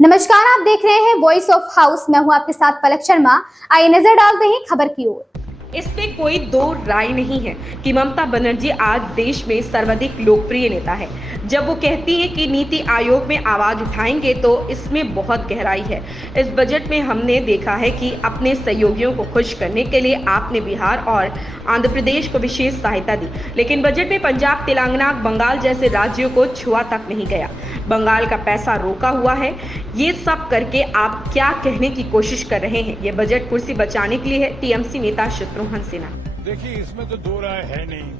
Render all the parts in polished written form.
नमस्कार, आप देख रहे हैं वॉइस ऑफ हाउस। मैं हूं आपके साथ पलक शर्मा। आइए नजर डालते हैं खबर की ओर। इसमें कोई दो राय नहीं है कि ममता बनर्जी आज देश में सर्वाधिक लोकप्रिय नेता है। जब वो कहती है कि नीति आयोग में आवाज उठाएंगे तो इसमें बहुत गहराई है। इस बजट में हमने देखा है कि अपने सहयोगियों को खुश करने के लिए आपने बिहार और आंध्र प्रदेश को विशेष सहायता दी, लेकिन बजट में पंजाब, तेलंगाना, बंगाल जैसे राज्यों को छुआ तक नहीं गया। बंगाल का पैसा रोका हुआ है। ये सब करके आप क्या कहने की कोशिश कर रहे हैं? ये बजट कुर्सी बचाने के लिए है? टीएमसी नेता शत्रुघ्न सिन्हा। देखिए, इसमें तो दो राय है नहीं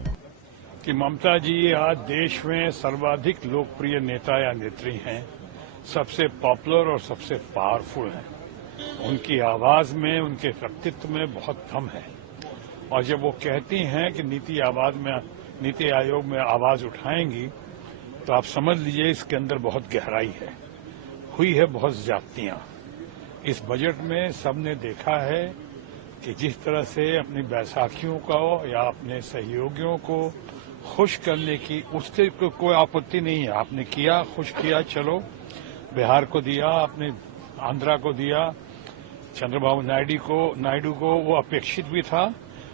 कि ममता जी आज देश में सर्वाधिक लोकप्रिय नेता या नेत्री हैं, सबसे पॉपुलर और सबसे पावरफुल हैं। उनकी आवाज में, उनके व्यक्तित्व में बहुत दम है। और जब वो कहती हैं कि नीति आयोग में आवाज उठाएंगी, तो आप समझ लीजिए इसके अंदर बहुत गहराई है। हुई है बहुत ज्यादतियां। इस बजट में सबने देखा है कि जिस तरह से अपनी बैसाखियों को या अपने सहयोगियों को खुश करने की, उससे कोई आपत्ति नहीं है। आपने किया, खुश किया, चलो। बिहार को दिया, आपने आंध्रा को दिया, चंद्रबाबू नायडू को वो अपेक्षित भी था।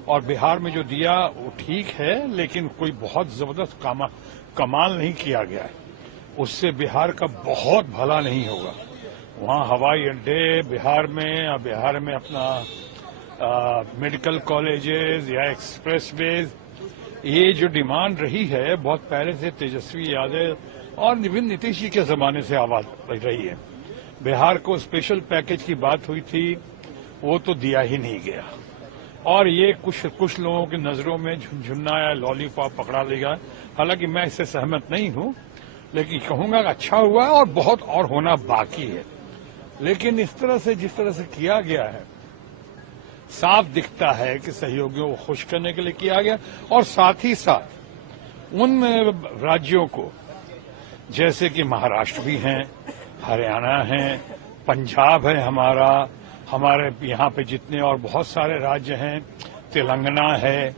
और बिहार में जो दिया वो ठीक है, लेकिन कोई बहुत जबरदस्त कमाल नहीं किया गया है। उससे बिहार का बहुत भला नहीं होगा। वहां हवाई अड्डे बिहार में अपना मेडिकल कॉलेजेस या एक्सप्रेसवेज, ये जो डिमांड रही है बहुत पहले से, तेजस्वी यादव और विभिन्न नीतीश जी के जमाने से आवाज रही है। बिहार को स्पेशल पैकेज की बात हुई थी, वो तो दिया ही नहीं गया। और ये कुछ लोगों की नजरों में झुनझुना या लॉलीपॉप पकड़ा लेगा। हालांकि मैं इससे सहमत नहीं हूं, लेकिन कहूंगा कि अच्छा हुआ है और बहुत और होना बाकी है। लेकिन जिस तरह से किया गया है, साफ दिखता है कि सहयोगियों को खुश करने के लिए किया गया। और साथ ही साथ उन राज्यों को, जैसे कि महाराष्ट्र भी हैं, हरियाणा है, पंजाब है, हमारे यहाँ पे जितने और बहुत सारे राज्य हैं, तेलंगाना है,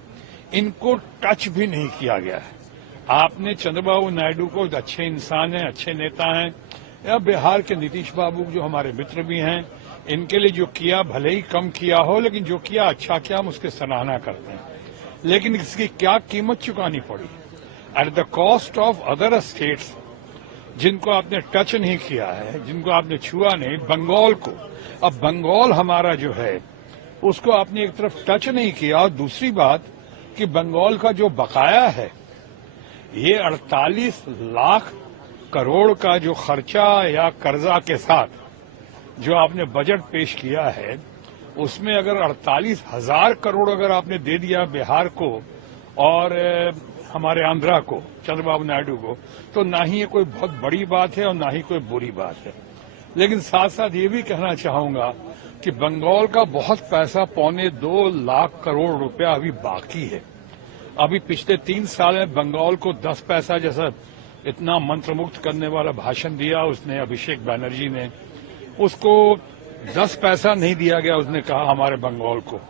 इनको टच भी नहीं किया गया है। आपने चंद्रबाबू नायडू को अच्छे इंसान हैं, अच्छे नेता हैं, या बिहार के नीतीश बाबू जो हमारे मित्र भी हैं, इनके लिए जो किया भले ही कम किया हो, लेकिन जो किया अच्छा किया, हम उसकी सराहना करते हैं। लेकिन इसकी क्या कीमत चुकानी पड़ी? At the cost of other states जिनको आपने टच नहीं किया है, जिनको आपने छुआ नहीं। बंगाल को, अब बंगाल हमारा जो है उसको आपने एक तरफ टच नहीं किया। और दूसरी बात कि बंगाल का जो बकाया है, ये 48 लाख करोड़ का जो खर्चा या कर्जा के साथ जो आपने बजट पेश किया है, उसमें अगर 48,000 करोड़ अगर आपने दे दिया बिहार को और हमारे आंध्रा को, चंद्रबाबू नायडू को, तो ना ही ये कोई बहुत बड़ी बात है और ना ही कोई बुरी बात है। लेकिन साथ साथ ये भी कहना चाहूंगा कि बंगाल का बहुत पैसा, 2.25 लाख करोड़ रुपया अभी बाकी है। अभी पिछले 3 साल में बंगाल को 10 पैसा जैसा इतना मंत्रमुग्ध करने वाला भाषण दिया उसने, अभिषेक बनर्जी ने। उसको 10 पैसा नहीं दिया गया, उसने कहा हमारे बंगाल को।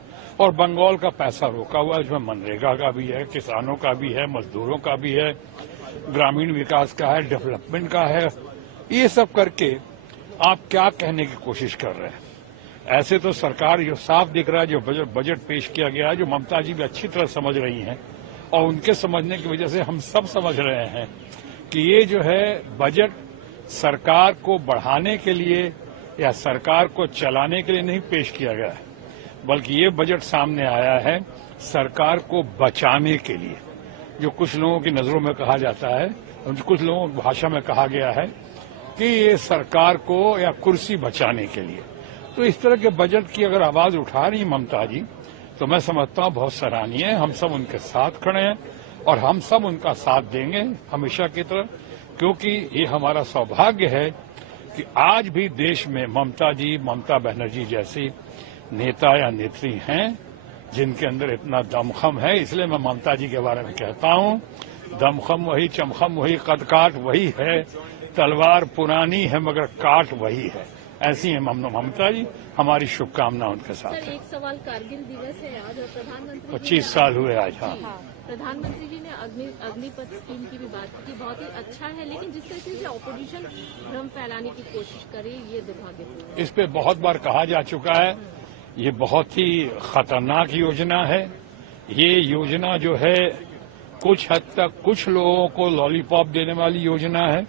और बंगाल का पैसा रोका हुआ है, इसमें मनरेगा का भी है, किसानों का भी है, मजदूरों का भी है, ग्रामीण विकास का है, डेवलपमेंट का है। ये सब करके आप क्या कहने की कोशिश कर रहे हैं? ऐसे तो सरकार जो साफ दिख रहा है, जो बजट पेश किया गया है, जो ममता जी भी अच्छी तरह समझ रही हैं, और उनके समझने की वजह से हम सब समझ रहे हैं कि ये जो है बजट सरकार को बढ़ाने के लिए या सरकार को चलाने के लिए नहीं पेश किया गया है, बल्कि ये बजट सामने आया है सरकार को बचाने के लिए। जो कुछ लोगों की नजरों में कहा जाता है, कुछ लोगों की भाषा में कहा गया है कि ये सरकार को या कुर्सी बचाने के लिए। तो इस तरह के बजट की अगर आवाज उठा रही ममता जी, तो मैं समझता हूं बहुत सराहनीय है। हम सब उनके साथ खड़े हैं और हम सब उनका साथ देंगे हमेशा की तरह, क्योंकि ये हमारा सौभाग्य है कि आज भी देश में ममता बनर्जी जैसी नेता या नेत्री हैं जिनके अंदर इतना दमखम है। इसलिए मैं ममता जी के बारे में कहता हूं, दमखम वही, चमखम वही, कदकाठ वही है, तलवार पुरानी है मगर काट वही है। ऐसी है ममता जी। हमारी शुभकामना उनके साथ है। एक सवाल, कारगिल दिवस है आज और प्रधानमंत्री 25 साल हुए आज। हाँ, प्रधानमंत्री जी ने अग्निपथ स्कीम की भी बात की, बहुत ही अच्छा है, लेकिन जिस तरीके से ऑपोजिशन भ्रम फैलाने की कोशिश करे ये दुर्भाग्यपूर्ण है। इस पे बहुत बार कहा जा चुका है, ये बहुत ही खतरनाक योजना है। ये योजना जो है कुछ हद तक कुछ लोगों को लॉलीपॉप देने वाली योजना है।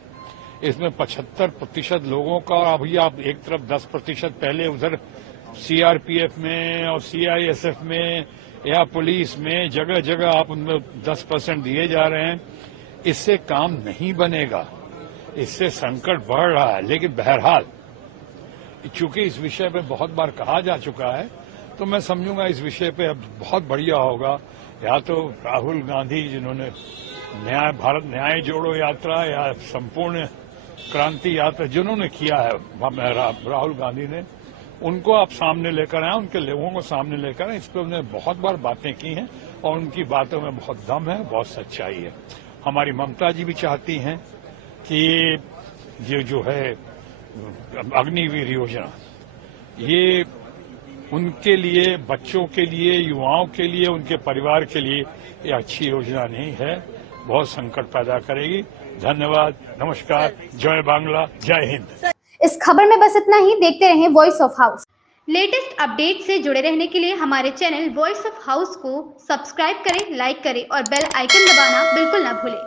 इसमें 75% लोगों का, और अभी आप एक तरफ 10% पहले उधर सीआरपीएफ में और सीआईएसएफ में या पुलिस में जगह जगह आप उनमें 10% दिए जा रहे हैं। इससे काम नहीं बनेगा, इससे संकट बढ़ रहा है। लेकिन बहरहाल चूंकि इस विषय पे बहुत बार कहा जा चुका है, तो मैं समझूंगा इस विषय पे अब बहुत बढ़िया होगा। या तो राहुल गांधी, जिन्होंने भारत न्याय जोड़ो यात्रा या संपूर्ण क्रांति यात्रा जिन्होंने किया है, राहुल गांधी ने, उनको आप सामने लेकर आए, उनके लोगों को सामने लेकर आए। इस पर उन्होंने बहुत बार बातें की हैं और उनकी बातों में बहुत दम है, बहुत सच्चाई है। हमारी ममता जी भी चाहती हैं कि ये जो है अग्निवीर योजना, ये उनके लिए, बच्चों के लिए, युवाओं के लिए, उनके परिवार के लिए ये अच्छी योजना नहीं है, बहुत संकट पैदा करेगी। धन्यवाद, नमस्कार, जय बांग्ला, जय हिंद। इस खबर में बस इतना ही। देखते रहें voice of house. Latest update से जुड़े रहने के लिए हमारे चैनल वॉइस ऑफ हाउस को सब्सक्राइब करें, लाइक करें और बेल आइकन दबाना बिल्कुल ना भूलें।